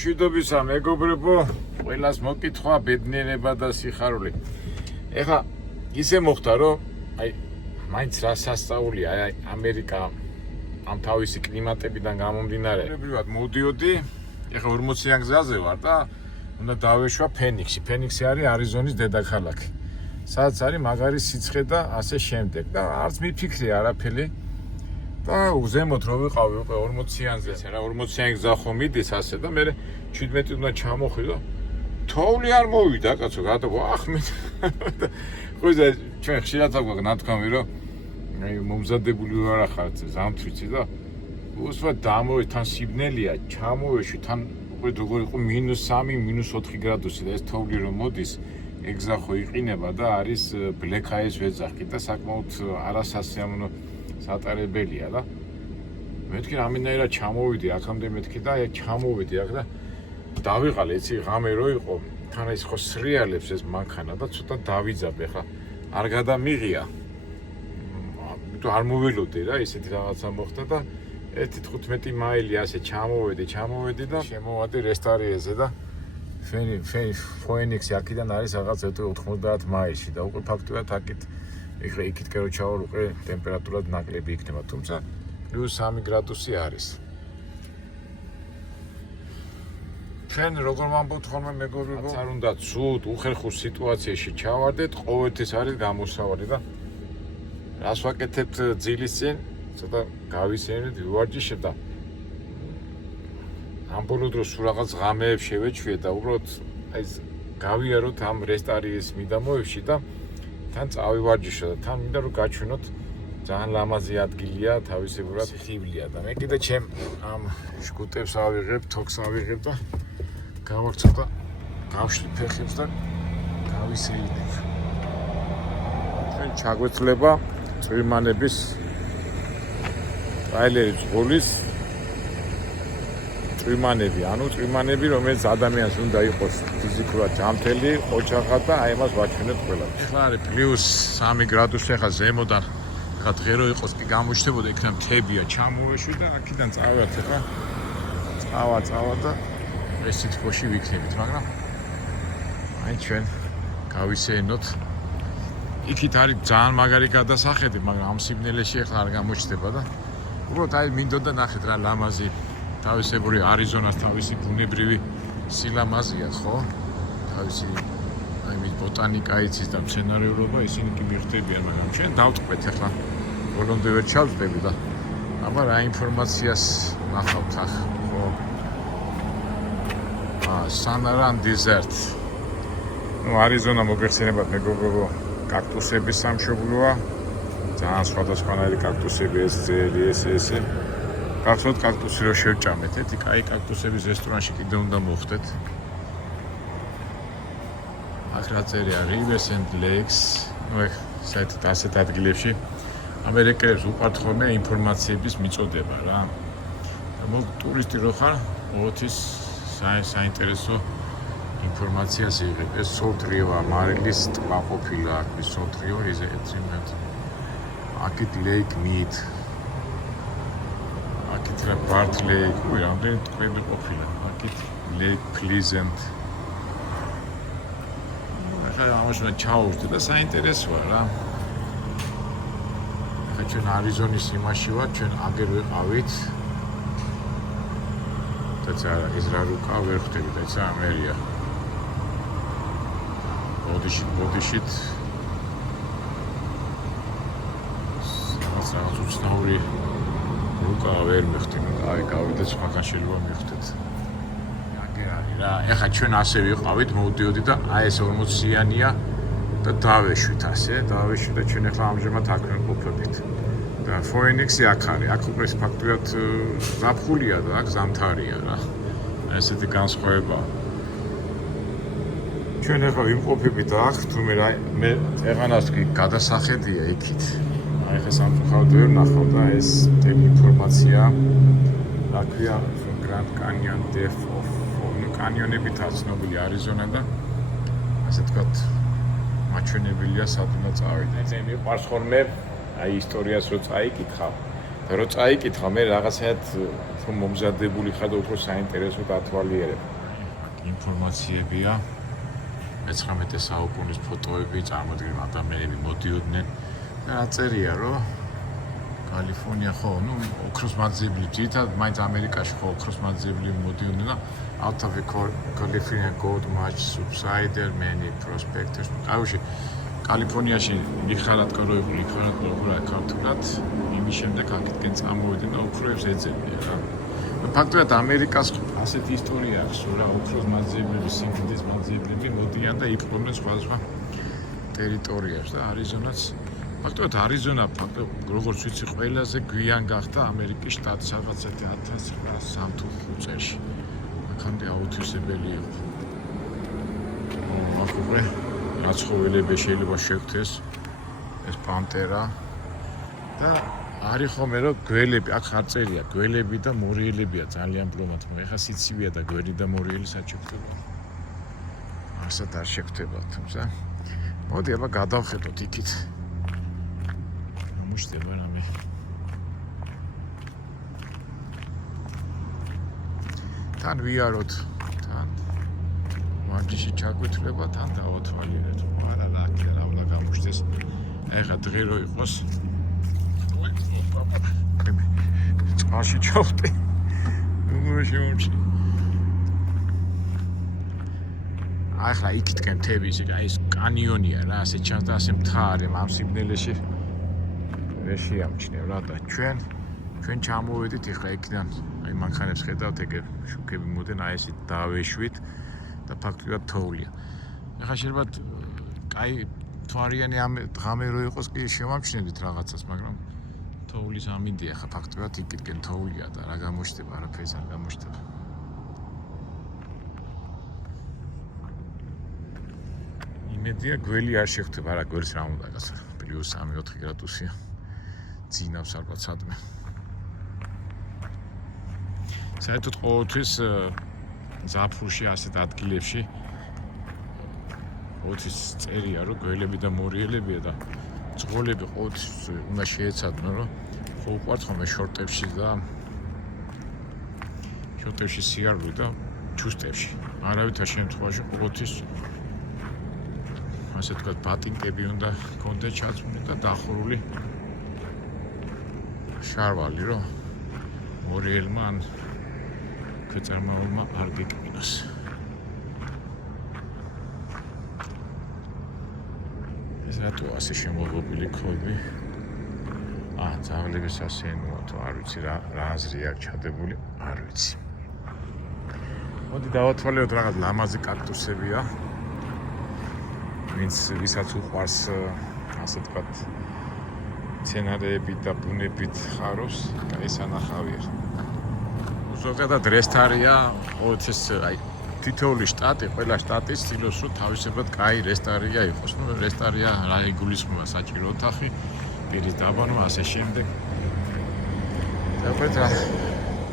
მშვიდობისა მეგობრებო, ყველას მოკითხვა, ბედნიერება და სიხარული. ეხლა ისე მოხდა, რომ მაინც რა სასწაულია, ამერიკა ამ თავისი კლიმატებიდან გამომდინარე. ებრივად მოდიოდი, ეხლა 40-იან გზაზე ვარ და უნდა დავეშვა ფენიქსი. ფენიქსი არის არიზონის დედაქალაქი. სადაც არის მაგარი სიცხე და ასე შემდეგ. და არც მიფიქრე არაფერი. და უზემოთ რო ვიყავი უკვე 40-იანზე, რა 40-იანი გზა ხომ მიდის ასე და მე 17 უნდა ჩამოხვიდო. თოვლი არ მოვიდა, კაცო, ახმეთ. ხო ისა ჩვენ ხშირად აგვაქვს ნათქვამი, რომ მომზადებული ვარ ახლა ზამთრიცი და უსვათ დამოვე თან სიბნელია, ჩამოვეში თან უკვე როგორ იყო -3, -4 გრადუსი და ეს თოვლი რომ მოდის, ეგზა ხო იყინება და არის ბლექაის ვეძახი და საკმაოდ არასასიამოვნო სატარებელია და მეთქი რამენაირად ჩამოვიდი აქამდე მეთქი და ჩამოვიდი აქ და დავიღალე იცი ღამე რო იყო თან ის ხო სრიალებს ეს მანქანა და ცოტა დავიძაბე ხა არ გადამიღია თუ არ მოველოდე რა ისეთი რაღაცა მოხდა და 1-15 მაილი ასე ჩამოვედი და შემოვადი რესტარიეზე და ფენიქსი აქედან არის რაღაც 90 მაილში და უკვე ფაქტობრივად იქითკენ რო ჩავარ უკვე ტემპერატურა ნაკლები იქნება, თუმცა +3 გრადუსი არის. ჩვენ როგორ ვამბობთ ხოლმე მეგობრებო, არ უნდა ცუდ უხერხულ სიტუაციაში ჩავარდეთ, ყოველთვის არის გამოსავალი და რას ვაკეთებთ ძილის წინ, ცოტა გავისეირნეთ, ვივარჯიშებ და ამ ბოლო დროს სულ რაღაც ღამეებს შევეჩვიე და უბრალოდ აი გავიაროთ ამ რესტარიის მიდამოებში და თან წავივარჯიშო და თან მინდა რომ გაჩვენოთ ძალიან ლამაზი ადგილია, თავისებურად ხიბლია და მე კიდე ჩემ ამ შკუტებს ავიღებ, თოქს ავიღებ და გავაქცოტა გავშლი ფეხებს და გავისეირნებ. ჩვენ ჩაგვეცლება წვიმანების ტრაილერი წყულის წვიმანები, ანუ წვიმანები, რომელიც ადამიანს უნდა იყოს ფიზიკურად ჯანმრთელი, ოჯახად და აი ამას ვაჩვენებთ ყველას. ეხლა არის +3 გრადუსი, ეხლა ზემოდან, ეხლა დღე რო იყოს კი გამოჩნდებოდა, იქნებ მთებია, ჩამოვეშვი და აქედან წავედი, ეხლა წავა და ეს სიტყვაში ვიქნებით, მაგრამ აი ჩვენ გავისეირნოთ. იქით არის ძალიან მაგარი გადასახედი, მაგრამ ამ სიბნელეში ეხლა არ გამოჩნდება და უბრალოდ აი მინდოდა ნახეთ რა ლამაზი თავისებური არიზონას თავისი ბუნებრივი სილამაზეა, ხო? თავისი აი მის ბოტანიკა იცის და მცენარეულობა ისინი კი მიხდებიან, მაგრამ ჩვენ დავტყვეთ ახლა ბოლომდე ვერ ჩავწდები და აბა რა ინფორმაციას ნახავთ ახ, ხო? სანარან დეზერტ. ნუ არიზონა მოგეხსენებათ მეგობრებო, კაქტუსების სამშობლოა. ძალიან სხვადასხვანაირი კაქტუსები ეს ძელი ესე გახსოვთ კაქტუსი რო შევჭამეთ, კაი კაქტუსების რესტორანში კიდე უნდა მოხვდეთ. აქ რა წერია Rivers and Lakes, ნუ საერთოდ ასეთ ადგილებში ამერიკელებს უყვართ ხოლმე ინფორმაციების მიწოდება რა. და ტურისტი რო ხარ, ოთის საინტერესო ინფორმაციას იღებ. ეს სოლტრიოა, მარილის ტბა ყოფილა, აქ ის სოლტრიო is excellent. აქეთ Lake Mead აქეთ რა Bart Lake, რამდენი ტბები ყოფილა. აქეთ Lake Pleasant. ახლა ამაშენ ჩაუშვი და საინტერესოა რა. ახლა ჩვენ არიზონის იმაში ვარ, ჩვენ აგერ ვიყავით. და ეს რა რუკა ვერ ხვდები და ცა ამერია. ბოდიშით რაღაც უცნაური რუკა ვერ მიხდები. აი გავიდეთ სხვაგან შეიძლება მიხდეთ. აგერ არის რა. ეხლა ჩვენ ასე ვიყავით, მოვდიოდი და აი ეს 40-იანია და დავეშვით ასე, დავეშვი და ჩვენ ეხლა ამჟამად აქ ვიმყოფებით. და ფენიქსი აქ არის. აქ უკვე ფაქტობრივად ზაფხულია და აქ ზამთარია რა. ესეთი განსხვავებაა. ჩვენ ეხლა ვიმყოფებით აქ, თუმცა მე ეღანას კი გადასახედია იქით. აი ხე სამწუხაროდ ვერ ნახავ და ეს ინფორმაცია რა ქვია Grand Canyon Depth of კანიონებით აცნობილი არიზონა და ასე ვთქვათ მაჩვენებელია სადღაც წავიდე. მე მიყვარს ხოლმე აი ისტორიას რო წაიკითხავ და რო წაიკითხავ მე რაღაცაად რომ მომზადებული ხარ და უფრო საინტერესო დათვალიერებ. ინფორმაციებია. 19 საუკუნის ფოტოები, წარმოადგენენ ადამიანები მოდიოდნენ და რა წერია, რომ კალიფორნია ხო, ოქროს მადლები, ძირითადად მაინც ამერიკაში ხო ოქროს მადლები მოდიოდნენ და out of California gold much subsider many prospectors. აუში კალიფორნიაში მიხარად კოროებული ქართულად იმის შემდეგ აქეთკენ წამოვიდნენ და ოქროებს ეძებდნენ რა. ფაქტობრივად ამერიკას ასეთი ისტორია აქვს, რა ოქროს მადლები, სიმინდის მადლები მოდიან და იპყრობენ სხვადასხვა ტერიტორიებს და არიზონაც ფაქტობრივად არიზონა როგორც ვიცი ყველაზე გვიან გახდა ამერიკის შტატი სადღაც 1903 თუ 5 წელს. აქამდე აუთვისებელი იყო. აქ უკვე რაცხოველები შეიძლება შეგვთეს ეს პანტერა და არის ხოლმე რომ გველები აქ არ წერია გველები და მორიელებია ძალიან პრომათ მაგრამ ეხა სიცივია და გველი და მორიელი საჩუქდება ასად არ შეგვთება თუმცა მოდი აბა გადავხედოთ იქით მოშტება რამე თან ვიაროთ თან ვარჯიში ჩაგვეთვლება თან დავათვალიერეთ არა რა უნდა გამოჩნდეს ეხა დღე რო იყოს წყალში ჩავხტი როგორ შემოჩი ახლა იქითკენ მთები ისე აი ეს კანიონია რა ასე ჩანს და ასე მთა არის ამ სიგნალეში ვერ შეამჩნევ რა და ჩვენ ჩამოვედით ეხლა იქიდან აი მანქანებს ხედავთ ეგ შუქები მოდენ აი ესე დავეშვით და ფაქტობრივად თოვლია ეხლა შეიძლება კაი თვარიანი ამ ღამე რო იყოს კი შევამჩნევთ რაღაცას მაგრამ თოვლის ამინდია ხა ფაქტობრივად იქითკენ თოვლია და რა გამოჩნდება არაფერს არ გამოჩნდება იმედია გველი არ შეხვდება არა გველს რა უნდა გასა პლუს 3-4 გრადუსია ძინავს ალბათ სადმე საერთოდ ყოველთვის ზაფხულში ასეთ ადგილებში ყოველთვის წერია რომ გველები და მორიელებია და წყოლები ყოველთვის უნდა შეეცადონ რომ ხო უყვართ ხოლმე შორტებში სიარული და ჩუსტებში არავითარ შემთხვევაში ყოველთვის ასე თქვა ბატინკები უნდა კონდეს ჩაცმული და დახურული შარვალი რომ მორიელმა ან ქვეწარმავალმა არ გეკმინოს რატო ასე შემოღობილი ქოლბი? ძაღლების ასეენოა თუ არ ვიცი რა აზრი აქვს ჩადებული, არ ვიცი. მოდი დავათვალიეროთ რაღაც ლამაზი კაქტუსებია. ვისაც უყვარს ასე ვთქვათ მცენარეებით და ბუნებით ხარობს, კაი სანახავია. ზოგადად რესტარია, ყოველთვის აი თითოეული შტატი, ყველა შტატი ცდილობს რომ თავისებურად კაი რესტარია იყოს. რესტარია რა იგულისხმება საჭირო ოთახი, პირის დაბანვა, ასე შემდეგ. და ყველა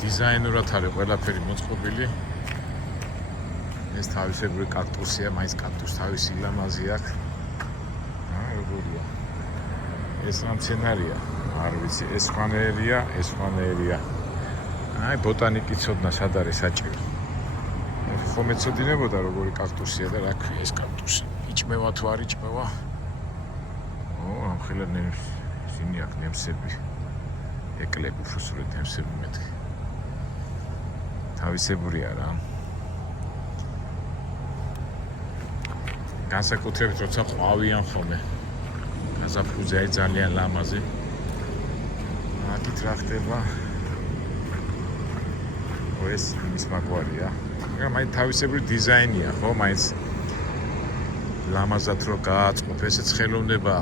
დიზაინურად არის ყველაფერი მოწყობილი. ეს თავისებური კაქტუსია, მაინც კაქტუს თავისი ლამაზი აქვს. როგორია? ეს რა მცენარეა? არ ვიცი, ეს სხვანაირია. აი ბოტანიკის ცოდნა სად არის საჭირო. ხომ ეცოდინებოდა როგორი კაქტუსია და რა ქვია ეს კაქტუსი. იჭმევა თუ არ იჭმევა? ამხელა ისინი აქ ნემსები. ეკლები ფუსური ნემსები მეთქი. თავისებურია რა. განსაკუთრებით როცა ყვავიან ხოლმე. გაზაფხულზე არის ძალიან ლამაზი. აქეთ რა ხდება? ეს ის მაგვარია. მაინც თავისებური დიზაინია, ხო? მაინც ლამაზად რო გააწყობ, ესეც ხელოვნება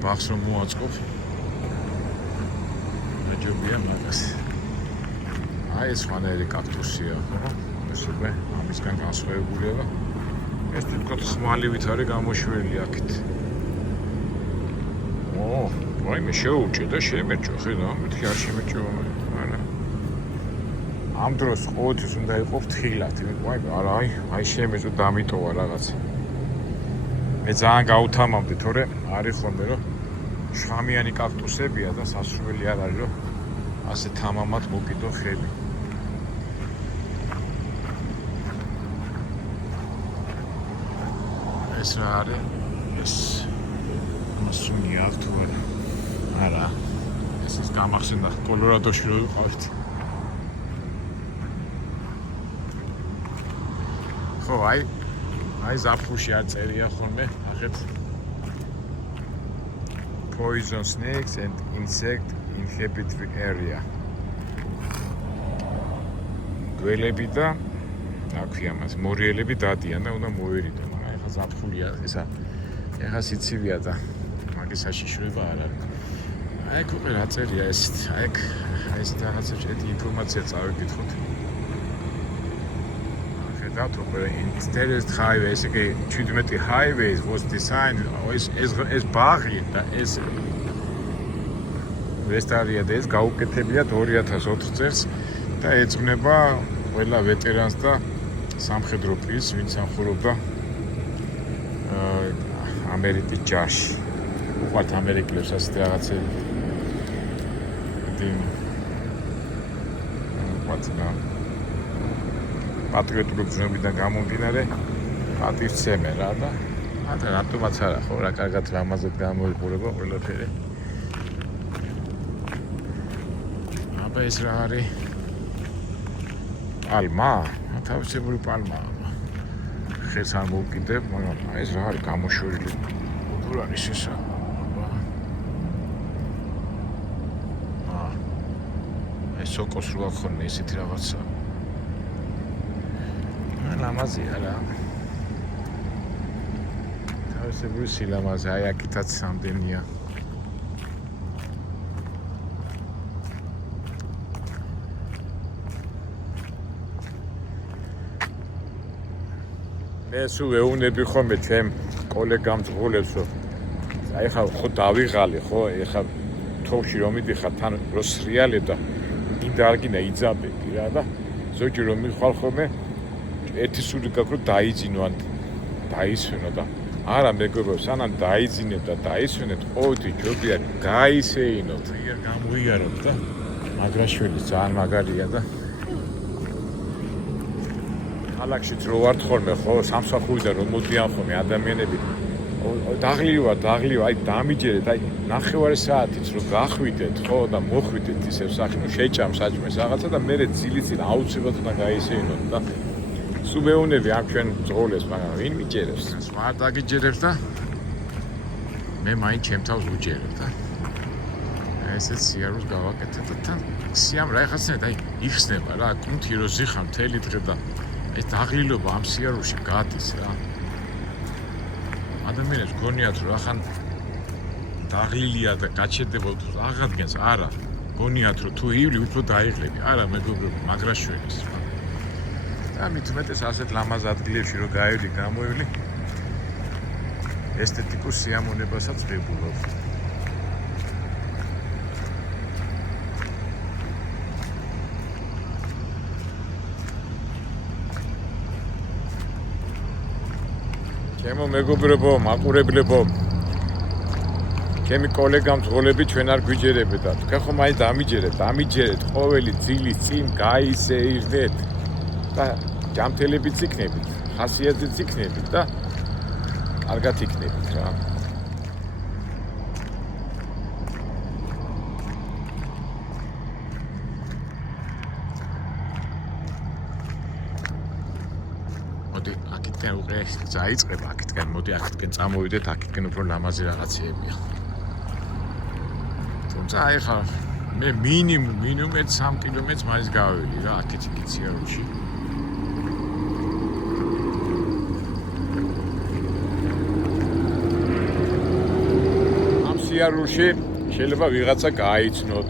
ბახს რომ მოაწყობ. ნაჯობია მაგას. აი ეს ხანერი კაქტუსია, ხო? ეს უკვე ამისგან განსხვავებულია. ეს თვითონ ხმალივით არის გამოშველი აქეთ. ვაიმე შეუჭე და შემეჭო, ხედა, მეთქი არ შემეჭო, არა. ამ დროს ყოველთვის უნდა იყოს ფრთხილად. არა, აი შემეჭო დამიტოვა რაღაც. მე ძალიან გაუთამამდი, თორემ არის ხოლმე რომ შხამიანი კაქტუსებია და სასურველი არ არის რომ ასე თამამად მოკიდო ხელი. ეს რა არის? ეს მასუნია თუ არა? ეს ის გამახსენდა კოლორადოში რო ვიყავით. ხო, აი ზაფხულში არ წერია ხოლმე, ახეთ poison snakes and insect inhabitatory area. გველები და აქვია მას მორიელები დადიან და უნდა მოერიდონ, მაგრამ ეხა ზაფხულია, ეხა სიცივეა და მაგის საშიშროება არ არის. აი უკვე რა წერია ეს, აი ეს რაღაცა შეეთი ინფორმაცია წავიკითხოთ. ხედავთ უკვე Interstate Highway, ესე იგი 17 highways was designed, ეს ბაღი და ეს ვესტარია და ეს გაუკეთებიათ 2004 წელს და ეძღვნება ყველა ვეტერანს და სამხედრო პირს, ვინც ამხურობდა ამერიკის ჯარში. უყვართ ამერიკელებს ასეთი რაღაცები. პატრიოტული გრძნობიდან გამომდინარე პატივცემე რა და რატომაც არა ხო რა კარგად რამაზად გამოიყურება ყველაფერი. აბა ეს რა არის? პალმა? თავისებური პალმა. ხელს არ მოვკიდებ, მაგრამ ეს რა არის გამოშვერილი? თუ არის ესა? ეს სოკოს რო ახონე ესეთი რაღაცა. ლამაზია რა. თავისებური სილამაზე, აი აქითაც სამდენია. მე სულ ვეუბნები ხოლმე ჩემ კოლეგამ ძღოლებს, რომ აი ხა ხო დავიღალე ხო, ეხა თოვში რომ მიდიხარ თან რო სრიალებ და მინდა არ გინდა იძაბები რა და ზოგი რომ მიხვალ ხოლმე ერთი სული გაქვს რომ დაიძინო ან დაისვენო და არა მეგობრებო, სანამ დაიძინებ და დაისვენეთ, ყოველთვის ჯობი არის გაისეინოთ, ეგერ გამოიაროთ და მაგრაშვილი ძალიან მაგარია და ქალაქშიც რო ვართ ხოლმე ხო, სამსახურიდან რომ მოდიან ხოლმე ადამიანები დაღლივა, აი დამიჯერეთ, აი ნახევარი საათიც რო გახვიდეთ ხო და მოხვიდეთ ისევ სახში, შეჭამ საჭმეს რაღაცა და მერე ძილიცილ აუცილებლად უნდა გაისეინოთ და სულ ვეუბნები ამ ჩვენ ძღოლებს, მაგრამ ვინ მიჯერებს? სხვა არ დაგიჯერებს და მე მაინც ჩემ თავს ვუჯერებ და ესეც სიარულს გავაკეთებ და თან სიამ რა ეხაცნეთ, აი იხსნება რა, კუნთი რო ზიხარ მთელი დღე და ეს დაღლილობა ამ სიარულში გადის რა. ადამიანებს გონიათ რომ ახან დაღლილია და გაჩერდებოდ აღადგენს, არა. გონიათ რომ თუ ივლი უფრო დაიღლები, არა მეგობრებო, მაგრაშველის. და მით უმეტეს ასეთ ლამაზ ადგილებში რომ გაივდი, გამოივლი, ესთეტიკურ სიამოვნებასაც ვებულობ. ჩემო მეგობრებო, მაყურებლებო, ჩემი კოლეგამ ძღოლები ჩვენ არ გვიჯერებთ და თქვენ ხომ აი დამიჯერეთ ყოველი ძილის წინ გაისეირდეთ და ჯამთელებიც იქნებით, ხასიათიც იქნებით და კარგად იქნებით რა. მოდი აქეთკენ უკვე წაიწყება, აქეთკენ მოდი აქეთკენ წამოვიდეთ, აქეთკენ უფრო ლამაზი რაღაცეებია. თუმცა აი ხა მე მინიმუმ 3 კილომეტრს მაინც გავივიდი რა, აქეთ სიარულში. ამ სიარულში შეიძლება ვიღაცა გაიცნოთ,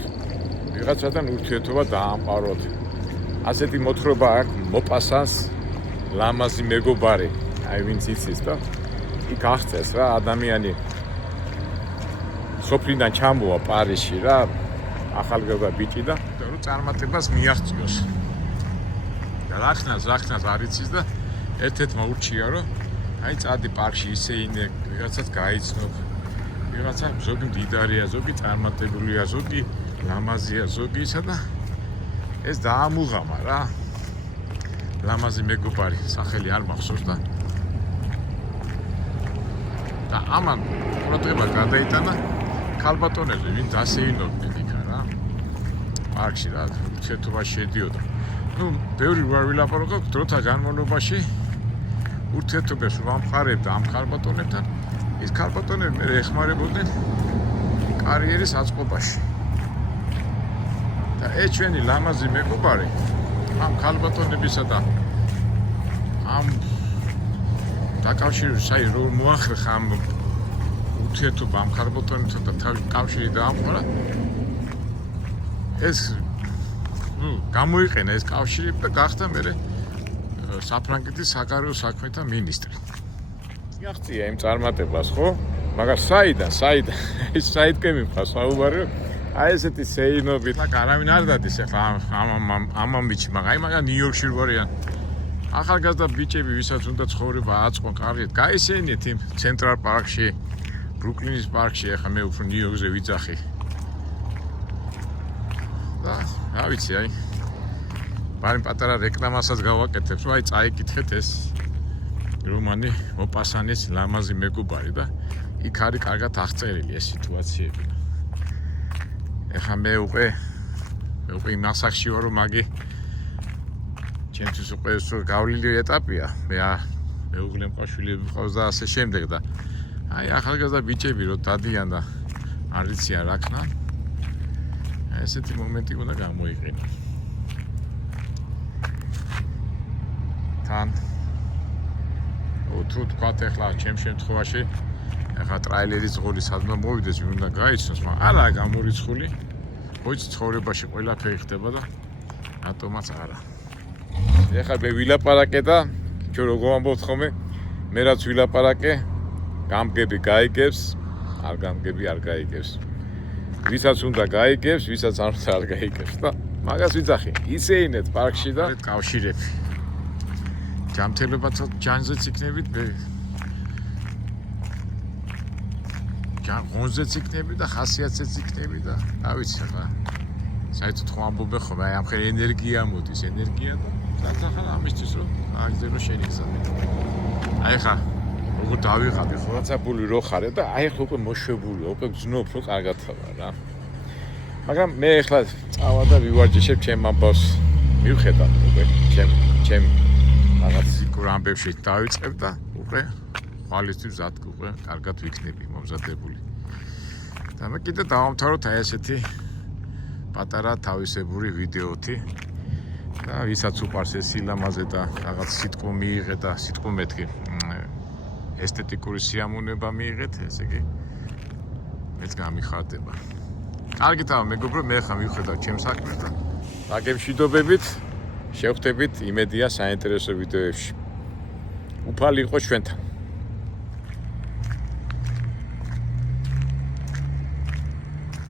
ვიღაცათან ურთიერთობა დაამყაროთ. ასეთი მოთხრობა აქვს მოპასანს ლამაზი მეგობარი, აი ვინც იცის და იქ აღწევს რა ადამიანი სოფლიდან ჩამოვა პარიზში რა, ახალგაზრდა ბიჭი და რომ წარმატებას მიაღწიოს. და რახნას არ იცის და ერთ-ერთმა ურჩია რომ აი წადი პარკში ისეინე, ვიღაცაც გაიცნობ, ვიღაცა ზოგი მდიდარია, ზოგი წარმატებულია, ზოგი ლამაზია, ზოგი ისა და ეს დაამუღამა რა. ლამაზი მეგობარი, სახელი არ მახსოვს და და ამან ყურადღება გადაიტანა ქალბატონებზე, ვინ დასეინოდნენ იქ რა. პარკში რა ურთიერთობა შედიოდა. ბევრი რა ვილაპარაკო დროთა განმავლობაში ურთიერთობას ვამყარებდა ამ ქალბატონებთან. ის ქალბატონები მე ეხმარებოდნენ კარიერის აწყობაში. და ჩვენი ლამაზი მეგობარი ამ ქალბატონებისა და ამ დაკავშირების რო მოახერხა ამ ურთიერთობა ამ ქალბატონებთან და თავის კავშირი დაამყარა ეს გამოიყენა ეს კავშირი და გახდა მე საფრანგეთის საგარეო საქმეთა მინისტრი. მიაღწია იმ წარმატებას, ხო? მაგრამ საიდან? ის საიდკენ მიფხა საუბარი. აი ესეთი სეინობით, არავინ არ დადის ახლა ამ ბიჭი, მაგრამ აი ნიუ-იორკში ვარიან. ახალგაზრდა ბიჭები, ვისაც უნდა ცხოვრება აწყონ კარგად, გაისეინეთ იმ ცენტრალ პარკში, ბრუკლინის პარკში, ახლა მე უფრო ნიუ-იორკზე ვიძახი. და რა ვიცი, აი ბარი პატარა რეკლამასაც გავაკეთებ, რომ აი წაიკითხეთ ეს რომანი მოპასანის ლამაზი მეგობარი და იქ არის კარგად აღწერილი ეს სიტუაციები. ეხლა მე უკვე იმ ასახში ვარ, რომ მაგი ჩემთვის უკვე ეს გავლილი ეტაპია. მე უღლე მყაშვილები მყავს და ასე შემდეგ და აი ახალგაზრდა ბიჭები რო დადიან და არ იციან რა ქნა. ესეთი მომენტი უნდა გამოიყენო. თან თუ თქვათ ახლა ჩემ შემთხვევაში ახლა ტრაილერის ღორი სადმა მოვიდეს ვინ უნდა გაიცნოს, მაგრამ არა გამორიცხული. მოიც ცხოვრებაში ყველაფერი ხდება და რატომაც არა. ეხლა მე ვილაპარაკე და ჩვენ როგორ ამბობთ ხოლმე, მე რაც ვილაპარაკე, გამგები გაიგებს, არ გამგები არ გაიგებს. ვისაც უნდა გაიგებს, ვისაც არ უნდა არ გაიგებს და მაგას ვიძახი. ისეინეთ პარკში და კავშირები. ჯანმრთელობასაც ჯანზეც იქნებით, ღონზეც იქნები და ხასიათზეც იქნები და რა ვიცი რა. საერთოდ ხო ამბობე ხოლმე, აი ამ ხელ ენერგია მოდის, ენერგია და რაც ახლა ამისთვის რომ აგზელო შენი გზები. აი ხა როგორ დავიღალე ხო რაცაბული რო ხარ და აი ხა უკვე მოშვებული, უკვე გძნობ რომ კარგად ხარ რა. მაგრამ მე ახლა წავა და ვივარჯიშებ ჩემ ამბავს მივხედავ უკვე ჩემ რაღაც სიკურ ამბებში დავიწყებ და უკვე ხვალისთვის ზად უკვე კარგად ვიქნები მომზადებული. და მე კიდე დავამთავროთ აი ესეთი პატარა თავისებური ვიდეოთი და ვისაც უყვარს ეს სილამაზე და რაღაც სიტყვა მიიღე და სიტყვა მეთქი ესთეტიკური სიამოვნება მიიღეთ, ესე იგი მეც გამიხარდება. კარგი თავ მეგობრო, მე ხა მივხედავ ჩემ საქმეს და დაგემშვიდობებით, შევხვდებით იმედია საინტერესო ვიდეოებში. უფალი იყოს ჩვენთან.